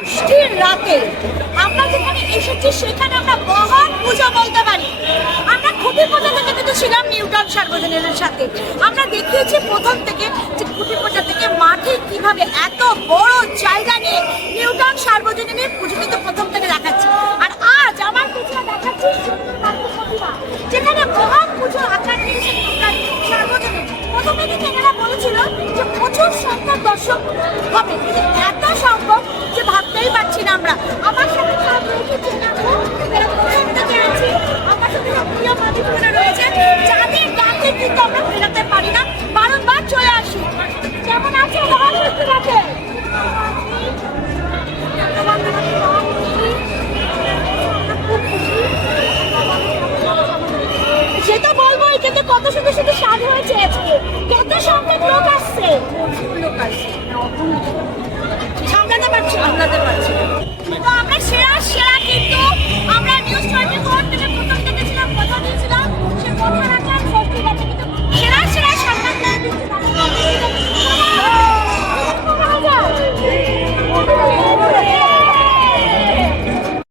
ষষ্ঠীর রাতে আমরা যেখানে এসেছি, সেখানে আমরা মহান পূজা বলতে পারি। আমরা খুবই পূজা থেকে কিন্তু ছিলাম নিউটন সার্বজনীনের সাথে। আমরা দেখিয়েছি প্রথম থেকে যে খুঁটি পূজা থেকে মাঠে কীভাবে এত বড় জায়গা নিয়ে নিউটন সার্বজনীনের পুজো কিন্তু প্রথম থেকে দেখাচ্ছে। আর আজ আমার পিছনে দেখাচ্ছি যেখানে মহান পুজোর আকার নিয়েছে সার্বজনীন। প্রথমে কিন্তু এনারা বলেছিল যে প্রচুর সংখ্যক দর্শক সুন্দর সুন্দর শাড়ি হয়েছে আজকে। কত সংখ্যক লোক আসছে? লোক আসছে। সামলাতে পারছি সামলাতে পারছি